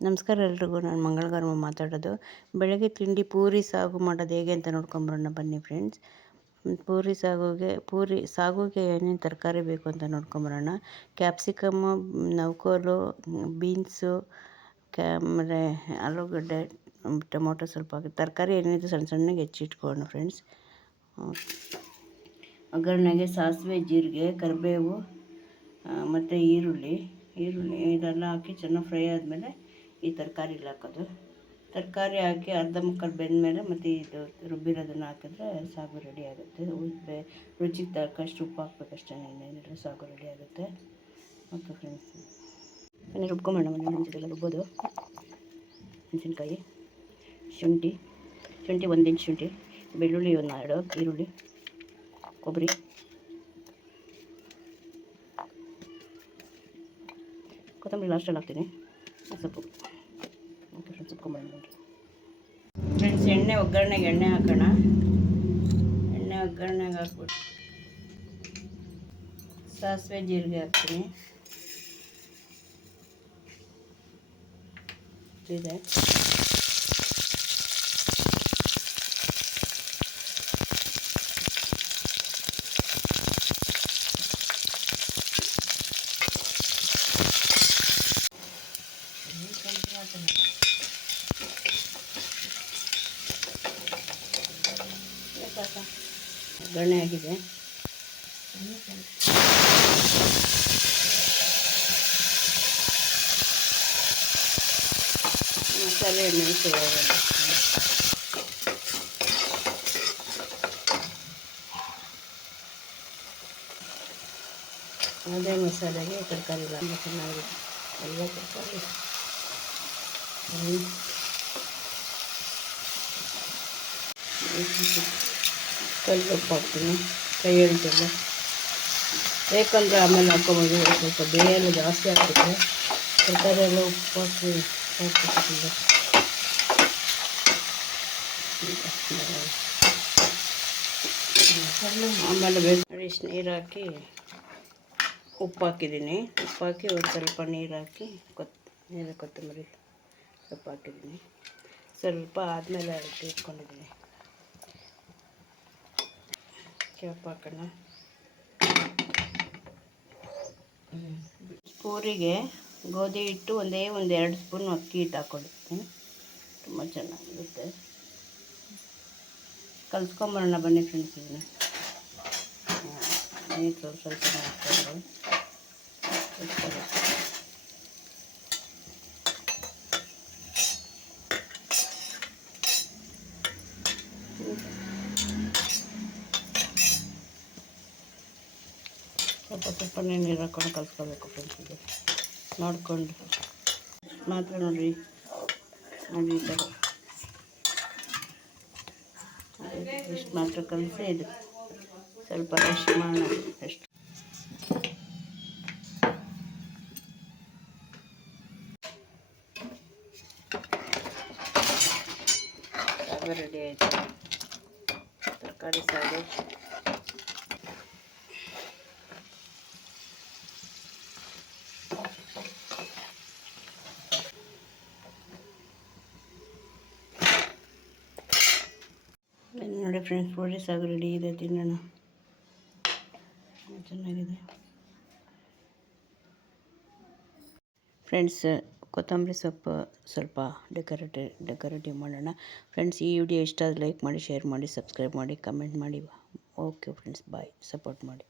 ನಮಸ್ಕಾರ ಎಲ್ರಿಗೂ, ನಾನು ಮಂಗಳಗಾರಮ್ಮ ಮಾತಾಡೋದು. ಬೆಳಗ್ಗೆ ತಿಂಡಿ ಪೂರಿ, ಸಾಗು ಮಾಡೋದು ಹೇಗೆ ಅಂತ ನೋಡ್ಕೊಂಬರೋಣ ಬನ್ನಿ ಫ್ರೆಂಡ್ಸ್ ಪೂರಿ, ಸಾಗುಗೆ ಪೂರಿ, ಸಾಗುಗೆ ಏನೇನು ತರಕಾರಿ ಬೇಕು ಅಂತ ನೋಡ್ಕೊಂಬರೋಣ ಕ್ಯಾಪ್ಸಿಕಮ್ಮು ನೌಕೋಲು ಬೀನ್ಸು ಕ್ಯಾಮ್ರೆ ಆಲೂಗಡ್ಡೆ, ಟೊಮೊಟೊ ಸ್ವಲ್ಪ ಹಾಕಿ, ತರಕಾರಿ ಏನಿದೆ ಸಣ್ಣ ಸಣ್ಣಗೆ ಹೆಚ್ಚಿಟ್ಕೊಳ್ಳೋಣ ಫ್ರೆಂಡ್ಸ್ ಒಗ್ಗರಣೆಗೆ ಸಾಸಿವೆ, ಜೀರಿಗೆ, ಕರಿಬೇವು ಮತ್ತು ಈರುಳ್ಳಿ. ಈರುಳ್ಳಿ ಇದೆಲ್ಲ ಹಾಕಿ ಚೆನ್ನಾಗಿ ಫ್ರೈ ಆದಮೇಲೆ ಈ ತರಕಾರಿಗಳು ಹಾಕೋದು. ತರಕಾರಿ ಹಾಕಿ ಅರ್ಧ ಮುಕ್ಕಾಲು ಬೆಂದಮೇಲೆ ಮತ್ತು ಇದು ರುಬ್ಬಿರೋದನ್ನು ಹಾಕಿದ್ರೆ ಸಾಗು ರೆಡಿ ಆಗುತ್ತೆ. ಉಪ್ಪೆ ರುಚಿಗೆ ತಕ್ಕಷ್ಟು ಉಪ್ಪು ಹಾಕ್ಬೇಕಷ್ಟೇ ಇನ್ನೇನಿಲ್ಲ ಸಾಗು ರೆಡಿ ಆಗುತ್ತೆ. ಓಕೆ ಫ್ರೆಂಡ್ಸ್ ಮನೆ ರುಬ್ಕೊಂಬೋಣ ಮನೆ ಮುಂಚೆಲ್ಲ ರುಬ್ಬೋದು. ಮೆಣಸಿನ್ಕಾಯಿ ಶುಂಠಿ ಶುಂಠಿ ಒಂದಿನ ಇಂಚು ಶುಂಠಿ, ಬೆಳ್ಳುಳ್ಳಿ ಒಂದು ಎರಡು, ಈರುಳ್ಳಿ, ಕೊಬ್ಬರಿ. ಕೊತ್ತಂಬರಿ ಲಾಸ್ಟಲ್ಲಿ ಹಾಕ್ತೀನಿ. ಸೊಪ್ಪು ಓಕೆ ಫ್ರೆಂಡ್ಸ್ ಉತ್ಕೊಂಬರೋಣ ನೋಡಿರಿ ಫ್ರೆಂಡ್ಸ್ ಎಣ್ಣೆ ಒಗ್ಗರಣೆಗೆ ಎಣ್ಣೆ ಹಾಕೋಣ. ಎಣ್ಣೆ ಒಗ್ಗರಣೆಗೆ ಹಾಕ್ಬಿಟ್ಟು ಸಾಸಿವೆ ಜೀರಿಗೆ ಹಾಕ್ತೀನಿ. ಇದೆ. ಒಗ್ಗರಣೆ ಆಗಿದೆ. ಮಸಾಲೆ ಮೆಣಸು ಅದೇ ಮಸಾಲೆಗೆ ತರಕಾರಿ ಎಲ್ಲ ಚೆನ್ನಾಗಿರುತ್ತೆ. ಎಲ್ಲ ತರಕಾರಿ ಕಲ್ಲುಪ್ಪು ಹಾಕ್ತೀನಿ ಕೈ ಬೇಕಂದರೆ ಆಮೇಲೆ ಹಾಕ್ಕೊಬೋದು ಸ್ವಲ್ಪ ಬೇಯೆಲ್ಲ ಜಾಸ್ತಿ ಆಗ್ತೈತೆ ತರಕಾರಿ ಎಲ್ಲ ಉಪ್ಪು ಹಾಕಿ ಹಾಕ್ಬಿಟ್ಟಿಲ್ಲ ಆಮೇಲೆ ಬೇಕು. ಇಷ್ಟು ನೀರು ಹಾಕಿ ಉಪ್ಪು ಹಾಕಿದ್ದೀನಿ ಉಪ್ಪು ಹಾಕಿ ಒಂದು ಸ್ವಲ್ಪ ನೀರು ಹಾಕಿ ಕೊತ್ ನೀರು ಕೊತ್ತಂಬರಿ ಸೊಪ್ಪು ಹಾಕಿದ್ದೀನಿ ಸ್ವಲ್ಪ ಆದಮೇಲೆ ಇಟ್ಕೊಂಡಿದ್ದೀನಿ. ಕ್ಯಾಪ್ ಪೂರಿಗೆ ಗೋಧಿ ಹಿಟ್ಟು ಒಂದೇ ಒಂದು ಎರಡು ಸ್ಪೂನ್ ಅಕ್ಕಿ ಹಿಟ್ಟು ಹಾಕೊಳ್ತೀನಿ. ತುಂಬ ಚೆನ್ನಾಗಿರುತ್ತೆ. ಕಲ್ಸ್ಕೊಂಬರೋಣ ಬನ್ನಿ ಫ್ರೆಂಡ್ಸ್ ಇದನ್ನ ನೀರು ಸ್ವಲ್ಪ ಸ್ವಲ್ಪ ಸ್ವಲ್ಪ ಸ್ವಲ್ಪ ನೀರು ಹಾಕೊಂಡು ಕಲ್ಸ್ಕೋಬೇಕು ಫ್ರೆಂಡ್ಸ್ ಇದು ನೋಡಿಕೊಂಡು. ಮಾತ್ರ ನೋಡಿರಿ ನೋಡಿ. ಈ ಥರ ಇಷ್ಟು ಮಾತ್ರ ಕಲಿಸಿ ಇದು. ಸ್ವಲ್ಪ ರೆಸ್ಟ್ ಮಾಡೋಣ. ಸಾಗು ರೆಡಿ ಆಯಿತು ತರಕಾರಿ ಸಾಗು ನೋಡಿ ಫ್ರೆಂಡ್ಸ್ ಪೂರಿ ಸಾಗು ರೆಡಿ ಇದೆ, ತಿನ್ನೋಣ. ಚೆನ್ನಾಗಿದೆ. ಫ್ರೆಂಡ್ಸ್, ಕೊತ್ತಂಬರಿ ಸೊಪ್ಪು ಸ್ವಲ್ಪ ಡೆಕೋರೇಟಿವ್ ಡೆಕೋರೇಟಿವ್ ಮಾಡೋಣ. ಫ್ರೆಂಡ್ಸ್, ಈ ವಿಡಿಯೋ ಇಷ್ಟ ಲೈಕ್ ಮಾಡಿ, ಶೇರ್ ಮಾಡಿ, ಸಬ್ಸ್ಕ್ರೈಬ್ ಮಾಡಿ, ಕಮೆಂಟ್ ಮಾಡಿ. Okay friends, bye. ಸಪೋರ್ಟ್ ಮಾಡಿ.